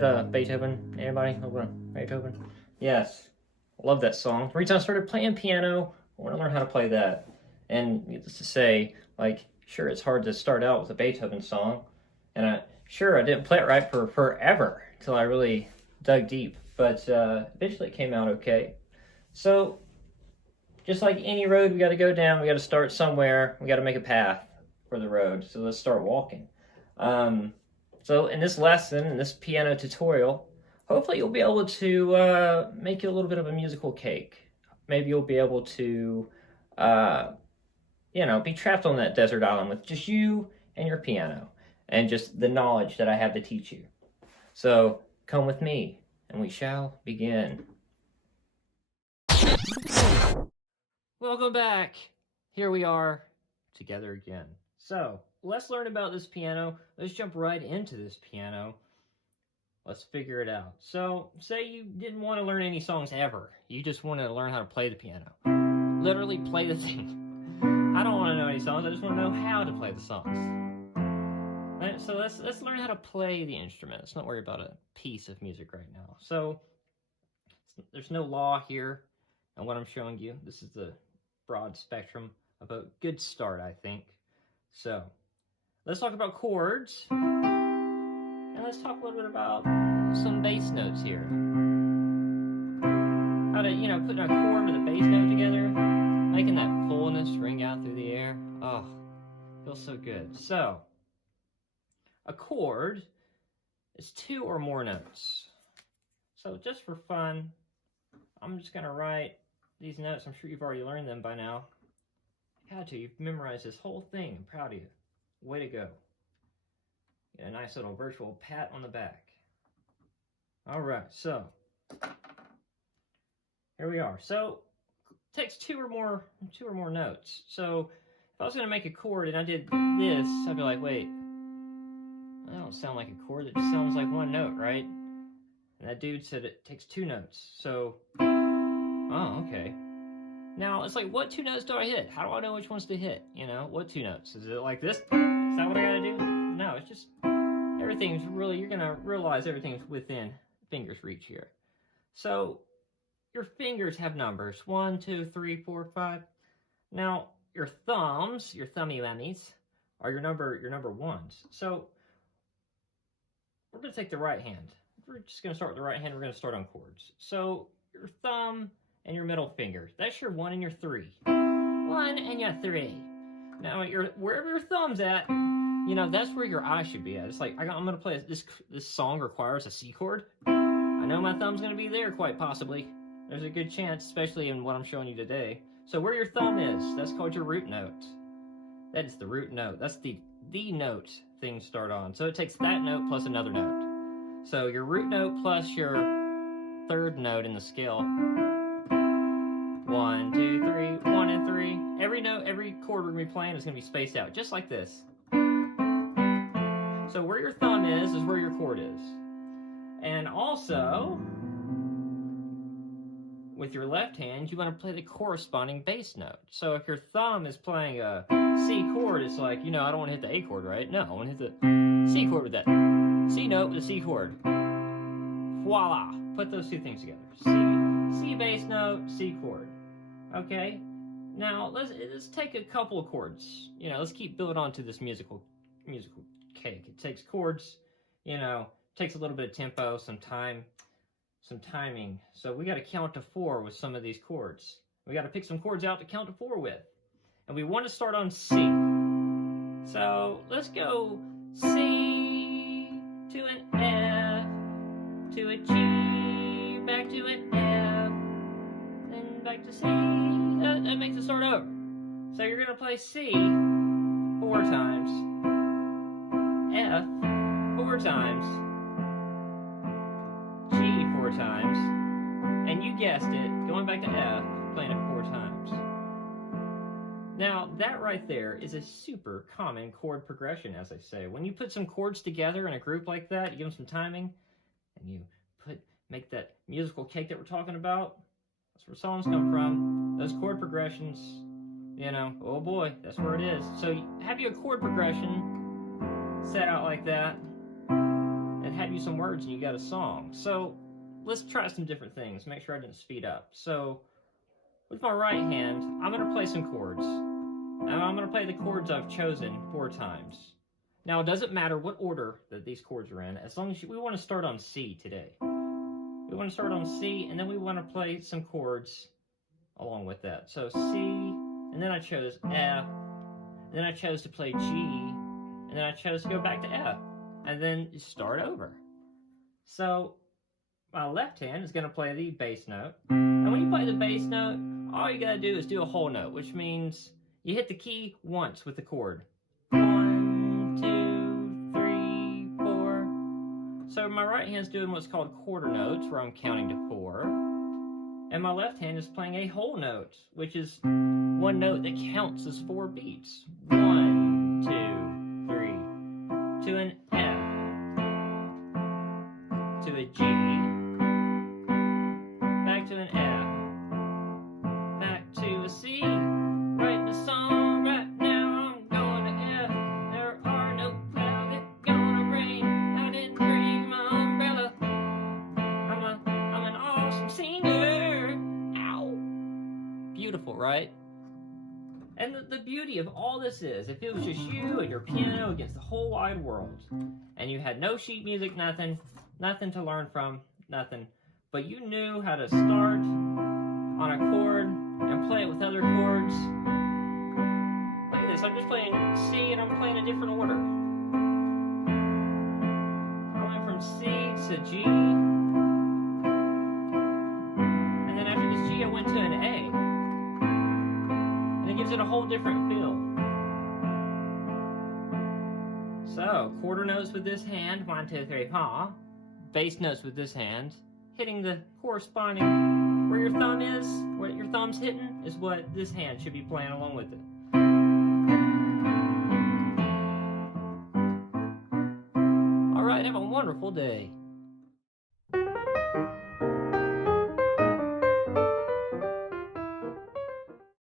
bit Beethoven? Anybody? A little bit of Beethoven? Yes. Love that song. The reason I started playing piano, I want to learn how to play that. And needless to say, like, sure, it's hard to start out with a Beethoven song. And I didn't play it right for forever until I really dug deep. But eventually it came out okay. So, just like any road we got to go down, we got to start somewhere. We got to make a path for the road. So let's start walking. So in this lesson, in this piano tutorial, hopefully you'll be able to make you a little bit of a musical cake. Maybe you'll be able to, be trapped on that desert island with just you and your piano and just the knowledge that I have to teach you. So come with me and we shall begin. Welcome back. Here we are together again. So let's learn about this piano. Let's jump right into this piano. Let's figure it out. So say you didn't want to learn any songs ever. You just wanted to learn how to play the piano. Literally play the thing. I don't want to know any songs. I just want to know how to play the songs. Right, so let's learn how to play the instrument. Let's not worry about a piece of music right now. So there's no law here. And what I'm showing you, this is the broad spectrum of a good start, I think. So let's talk about chords. And let's talk a little bit about some bass notes here. How to, putting a chord with a bass note together, making that fullness ring out through the air. Oh, feels so good. So, a chord is 2 or more notes. So just for fun, I'm just going to write these notes. I'm sure you've already learned them by now. You had to. You've memorized this whole thing. I'm proud of you. Way to go. Get a nice little virtual pat on the back. All right, so here we are. So it takes 2 or more notes. So if I was going to make a chord and I did this, I'd be like, wait, that don't sound like a chord. It just sounds like one note, right? And that dude said it takes 2 notes. So, oh, okay. Now, it's like, what 2 notes do I hit? How do I know which ones to hit? What 2 notes? Is it like this? Is that what I gotta do? No, it's just, everything's really, you're gonna realize everything's within fingers reach here. So, your fingers have numbers, 1, 2, 3, 4, 5. Now, your thumbs, your thummy wummies, are your number ones. So, we're gonna take the right hand. We're just gonna start with the right hand, we're gonna start on chords. So, your thumb and your middle finger, that's your 1 and your 3. 1 and your 3. Now, wherever your thumb's at, that's where your eye should be at. It's like, I'm going to play this song requires a C chord. I know my thumb's going to be there quite possibly. There's a good chance, especially in what I'm showing you today. So where your thumb is, that's called your root note. That is the root note. That's the note things start on. So it takes that note plus another note. So your root note plus your 3rd note in the scale. 1, 2, 3, 1 and 3. Every note, every chord we're going to be playing is going to be spaced out, just like this. So where your thumb is where your chord is. And also, with your left hand, you want to play the corresponding bass note. So if your thumb is playing a C chord, it's like, I don't want to hit the A chord, right? No, I want to hit the C chord with that C note with a C chord. Voila! Put those 2 things together. C bass note, C chord. Okay? Now, let's take a couple of chords. Let's keep building onto this musical cake. It takes chords, takes a little bit of tempo, some timing. So we got to count to 4 with some of these chords. We got to pick some chords out to count to 4 with. And we want to start on C. So let's go C to an F to a G, back to an F, then back to C. That makes it start over. So you're going to play C 4 times, F 4 times, G 4 times, and you guessed it, going back to F, playing it 4 times. Now, that right there is a super common chord progression, as I say. When you put some chords together in a group like that, you give them some timing, and you make that musical cake that we're talking about. That's where songs come from. Those chord progressions, oh boy, that's where it is. So have you a chord progression set out like that, and have you some words and you got a song. So let's try some different things. Make sure I didn't speed up. So with my right hand, I'm going to play some chords. And I'm going to play the chords I've chosen 4 times. Now, it doesn't matter what order that these chords are in, as long as we want to start on C today. We want to start on C, and then we want to play some chords along with that. So C, and then I chose F, and then I chose to play G, and then I chose to go back to F, and then start over. So my left hand is going to play the bass note. And when you play the bass note, all you got to do is do a whole note, which means you hit the key once with the chord. 1, 2, 3, 4. So my right hand's doing what's called quarter notes, where I'm counting to 4. And my left hand is playing a whole note, which is one note that counts as 4 beats. 1, 2, 3. To an F. To a G. Back to an F. Back to a C. Write the song right now. I'm going to F. There are no clouds that gonna rain. I didn't bring my umbrella. I'm an awesome singer. Ow. Beautiful, right? And the beauty of all this is, if it was just you and your piano against the whole wide world, and you had no sheet music, nothing to learn from, nothing, but you knew how to start on a chord and play it with other chords. Look at this, I'm just playing C and I'm playing a different order. I went from C to G, and then after this G I went to an A. And it gives it a whole different feel. So, quarter notes with this hand, 1, 2, 3, 4. Bass notes with this hand, hitting the corresponding, where your thumb is, what your thumb's hitting, is what this hand should be playing along with it. Alright, have a wonderful day.